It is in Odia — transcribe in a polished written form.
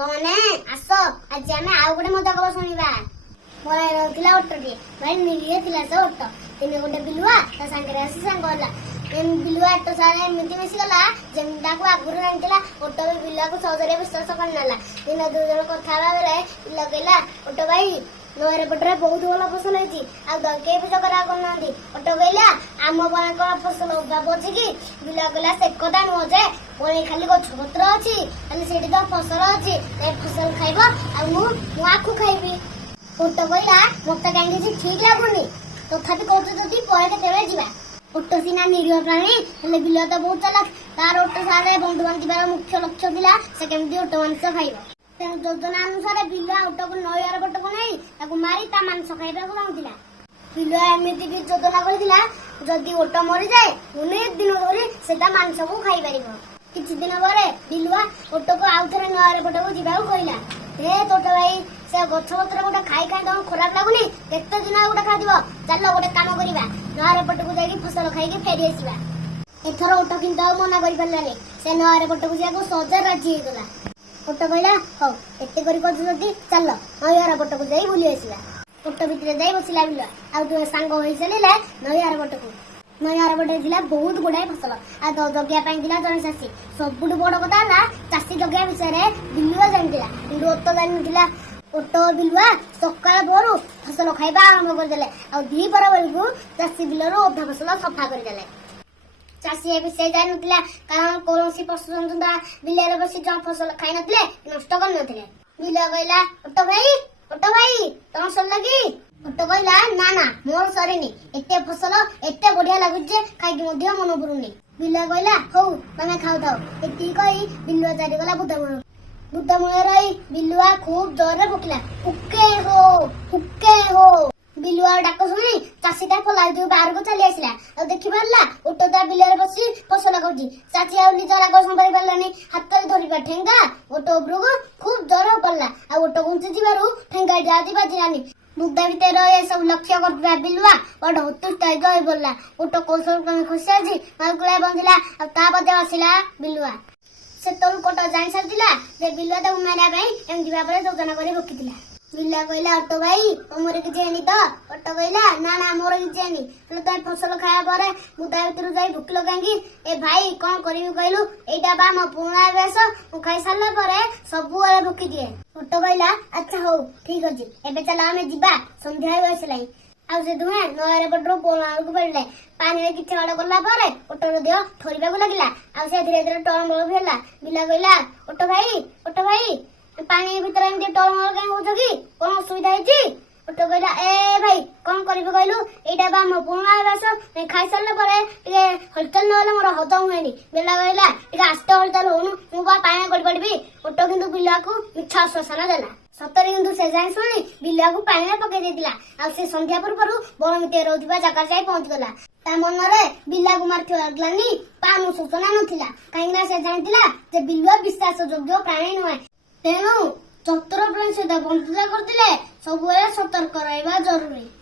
ସାଙ୍ଗମାନେ ଆସ ଆଜି ଆମେ ଆଉ ଗୋଟେ ମଜା ଖବର ଶୁଣିବା। ମୋର ଥିଲା ଅଟୋଟିଏ ଭାଇ ମିଳିଏ ଥିଲା ସେ ଅଟୋ। ଦିନେ ଗୋଟେ ବିଲୁଆ ତା ସାଙ୍ଗରେ ଆସି ସାଙ୍ଗ ହେଲା। ବିଲୁଆ ଅଟୋ ସାରା ଏମିତି ମିଶିଗଲା ଯେମିତି ତାକୁ ଆଗରୁ ଜାଣିଥିଲା। ଅଟୋ ବି ବିଲୁଆକୁ ସହଜରେ ବିଶ୍ୱାସ କରିନେଲା। ଦିନେ ଦୁଇ ଜଣ କଥା ହେବା ବେଳେ ବିଲୁଆ କହିଲା, ଅଟୋ ଭାଇ ନଈରେ ପଟରେ ବହୁତ ଭଲ ଫସଲ ହେଇଛି, ଆଉ କେହି ବି ଝଗଡା କରୁନାହାନ୍ତି। ଅଟୋ କହିଲା, ଆମ ପାଇଁ କଣ ଫସଲ ଅଭାବ ଅଛି କି? ବିଲୁଆ କହିଲା, ସେ କଥା ନୁହଁ ଯେ ପୁଣି ଖାଲି ଗଛ ପତ୍ର ଅଛି, ଖାଲି ସେଠି ତ ଫସଲ ଅଛି, ଫସଲ ଖାଇବ ଆଉ ମୁଁ ଆଖୁ ଖାଇବି। ଅଟୋ କହିଲା, ମତେ କାହିଁକି କିଛି ଠିକ ଲାଗୁନି, ତଥାପି କହୁଛ ଯଦି ପରେ କେତେବେଳେ ଯିବା। ଅଟୋ ସିନା ନିରୀହ ପ୍ରାଣୀ, ହେଲେ ବିଲୁଆ ତ ବହୁତ ଚାଲାକ। ତାର ଅଟୋ ସାରେ ବନ୍ଧୁ ବାନ୍ଧିବାର ମୁଖ୍ୟ ଲକ୍ଷ୍ୟ ଥିଲା ସେ କେମିତି ଅଟୋ ମାଂସ ଖାଇବ। ତେଣୁ ଯୋଜନା ଅନୁସାରେ ବିଲୁଆ ଅଟୋକୁ ନଈଆର ପଟକୁ ନେଇ ତାକୁ ମାରି ତା ମାଂସ ଖାଇବାକୁ ଚାହୁଁଥିଲା। ବିଲୁଆ ଏମିତି ବି ଯୋଜନା କରିଥିଲା, ଯଦି ଅଟୋ ମରିଯାଏ ଅନେକ ଦିନ ଧରି ସେ ତା ମାଂସକୁ ଖାଇପାରିବ। କିଛି ଦିନ ପରେ ବିଲୁଆ ଅଟୋକୁ ଆଉ ଥରେ ନଈଆର ପଟକୁ ଯିବାକୁ କହିଲା। ହେ ତୋଟ ଭାଇ, ସେ ଗଛ ପତ୍ର ଗୋଟେ ଖାଇ ଖାଇ ତମକୁ ଖରାପ ଲାଗୁନି? କେତେ ଦିନ ଗୋଟେ ଖାଇଥିବ, ଚାଲ ଗୋଟେ କାମ କରିବା, ନଈଆର ପଟକୁ ଯାଇକି ଫସଲ ଖାଇକି ଫେରି ଆସିବା। ଏଥର ଅଟୋ କିନ୍ତୁ ଆଉ ମନା କରିପାରିଲାନି। ସେ ନଈଆର ପଟକୁ ଯିବାକୁ ସହଜରେ ରାଜି ହେଇଗଲା। ଅଟୋ କହିଲା, ହଉ ଏତେ କରି କରୁଛୁ ଯଦି ଚାଲ ନଈଆର ପଟକୁ ଯାଇ ବୁଲି ଆସିବା। ଅଟୋ ଭିତରେ ଯାଇ ବସିଲା ବିଲୁଆ ଆଉ ଦୁଇ ସାଙ୍ଗ ହୋଇ ଚାଲିଲେ ନଈଆର ପଟକୁ। ନଈଆର ପଟରେ ଥିଲା ବହୁତ ଗୁଡାଏ ଫସଲ, ଆଉ ଜଗିବା ପାଇଁ ଥିଲା ଜଣେ ଚାଷୀ। ସବୁଠୁ ବଡ କଥା ହେଲା ଚାଷୀ ଜଗିବା ବିଷୟରେ ବିଲୁଆ ଜାଣିଥିଲା, କିନ୍ତୁ ଅଟୋ ଜାଣିନଥିଲା। ଅଟୋ ବିଲୁଆ ସକାଳ ଭୋରୁ ଫସଲ ଖାଇବା ଆରମ୍ଭ କରିଦେଲେ, ଆଉ ଦ୍ୱିପହର ବେଳକୁ ଚାଷୀ ବିଲରୁ ଅଧା ଫସଲ ସଫା କରିଦେଲେ। ଚାଷୀ ଏ ବିଷୟ ଜାଣିନଥିଲା, କାରଣ କୌଣସି ପଶୁ ଜନ୍ତୁ ବିଲରେ ବସି ଯୋଉ ଫସଲ ଖାଇ ନଥିଲେ, ନଷ୍ଟ କରିନଥିଲେ। ବିଲୁଆ କହିଲା, ଅଟୋ ଭାଇ ତମ ସରିଲା କି? ଅଟୋ କହିଲା, ନା ନା ମୋର ସରିନି, ଏତେ ଫସଲ ଏତେ ବଢିଆ ଲାଗୁଛି ଯେ ଖାଇକି ମଧ୍ୟ ମନ ପୁରୁନି। ବିଲୁଆ କହିଲା, ହଉ ତମେ ଖାଉଥାଉ। ଏତିକି କହି ବିଲୁଆ ଚାଲିଗଲା ବୁଦାମୂଳ। ବୁଦାମୂଳରେ ରହି ବିଲୁଆ ଖୁବ ଜୋରରେ ଭୋକିଲା। ହୁକେ ହୋ। ବିଲୁଆ ଡାକ ଶୁଣି ଚାଷୀଟା ପଲାଇଥିବ ବାହାରକୁ ଚାଲି ଆସିଲା। ଆଉ ଦେଖିପାରିଲା ଅଟୋ ତା ବିଲରେ ବସି ଫସଲ କରୁଛି। ଚାଷୀ ଆଉ ନିଜ ରାଗ ସମ୍ଭାଳି ପାରିଲାନି, ହାତରେ ଧରିବା ଠେଙ୍ଗା ଅଟୋ ଉପରକୁ ଖୁବ ଜୋର ପଡିଲା। ଆଉ ଅଟୋ ଘୁଞ୍ଚି ଯିବାରୁ ଠେଙ୍ଗାଟି ଆଜି ବାଜିଲାନି। ବୁଦା ଭିତରେ ଏସବୁ ଲକ୍ଷ୍ୟ କରୁଥିବା ବିଲୁଆ ବଡ ଉତ୍ତେଜିତ ହୋଇ ପଡିଲା। ଅଟୋ କୌଶଳ କ୍ରମେ ଖସି ଆସି ନଈକୂଳରେ ବନ୍ଧିଲା, ଆଉ ତା ପଛେ ଆସିଲା ବିଲୁଆ। ସେତେବେଳୁ ଅଟୋ ଜାଣି ସାରିଥିଲା ଯେ ବିଲୁଆ ତାକୁ ମାରିବା ପାଇଁ ଏମିତି ଭାବରେ ଯୋଜନା କରି ରଖିଥିଲା। ବିଲୁଆ କହିଲା, ଅଟୋ ଭାଇ ତମର କିଛି ହେଇନି ତ? ଅଟୋ କହିଲା, ନା ନା ମୋର କିଛି ହେଇନି, ହେଲେ ତମେ ଫସଲ ଖାଇବା ପରେ ବୁଦା ଭିତରୁ ଯାଇ ଭୋକିଲ କାହିଁକି? ଏ ଭାଇ କଣ କରିବି କହିଲୁ, ଏଇଟା ବା ମୋ ପୁରୁଣା ଅଭ୍ୟାସ, ମୁଁ ଖାଇସାରିଲା ପରେ ସବୁବେଳେ ଭୋକି ଦିଏ। ଅଟୋ କହିଲା, ଆଚ୍ଛା ହଉ ଠିକ ଅଛି, ଏବେ ଚାଲ ଆମେ ଯିବା, ସନ୍ଧ୍ୟା ହୋଇ ଆସିଲାଣି। ଆଉ ସେ ଦୁହେଁ ନଈଆର ପଟରୁ ପୋଳକୁ ଫେରିଲେ। ପାଣିରେ କିଛି ବାଟ ଗଲା ପରେ ଅଟୋର ଦେହ ଥରିବାକୁ ଲାଗିଲା, ଆଉ ସେ ଧୀରେ ଧୀରେ ଟଳମଳ ବି ହେଲା। ବିଲୁଆ କହିଲା, ଅଟୋ ଭାଇ ପାଣି ଭିତରେ ଏମିତି ଟଳମଳ କାହିଁ ହଉଛ କି? କଣ ଅସୁବିଧା ହେଇଛି? ଅଟୋ କହିଲା, ଏ ଭାଇ କଣ କରିବି କହିଲୁ, ଏଇଟା ବା ମୋ ପୁରୁଣା ଅଭ୍ୟାସ, ଖାଇସାରିଲା ପରେ ଟିକେ ହଲଚଲ ନହେଲେ ମୋର ହଜମ ହୁଏନି। ବିଲୁଆ କହିଲା, ଟିକେ ଆସ୍ତେ ହଲଚଲ ହଉନୁ, ମୁଁ ବା ପାଣି ଗଳି ପଡିବି। ଅଟୋ କିନ୍ତୁ ବିଲୁଆକୁ ମିଛ ଆଶ୍ୱାସନା ଦେଲା। ସତରେ କିନ୍ତୁ ସେ ଯାଇ ଶୁଣି ବିଲୁଆକୁ ପାଣିରେ ପକେଇ ଦେଇଥିଲା, ଆଉ ସେ ସନ୍ଧ୍ୟା ପୂର୍ବରୁ ବଣ ଭିତରେ ରହୁଥିବା ଜାଗାରେ ଯାଇ ପହଞ୍ଚିଗଲା। ତା ମନରେ ବିଲୁଆକୁ ମାରିଥିବା ଗ୍ଲାନି ବା ଅନୁଶୋଚନା ନଥିଲା, କାହିଁକିନା ସେ ଜାଣିଥିଲା ଯେ ବିଲୁଆ ବିଶ୍ୱାସ ଯୋଗ୍ୟ ପ୍ରାଣୀ ନୁହେଁ। ତେଣୁ ଚତୁର ପ୍ରାଣୀ ସହିତ ବନ୍ଧୁତା କରୁଥିଲେ ସବୁବେଳେ ସତର୍କ ରହିବା ଜରୁରୀ।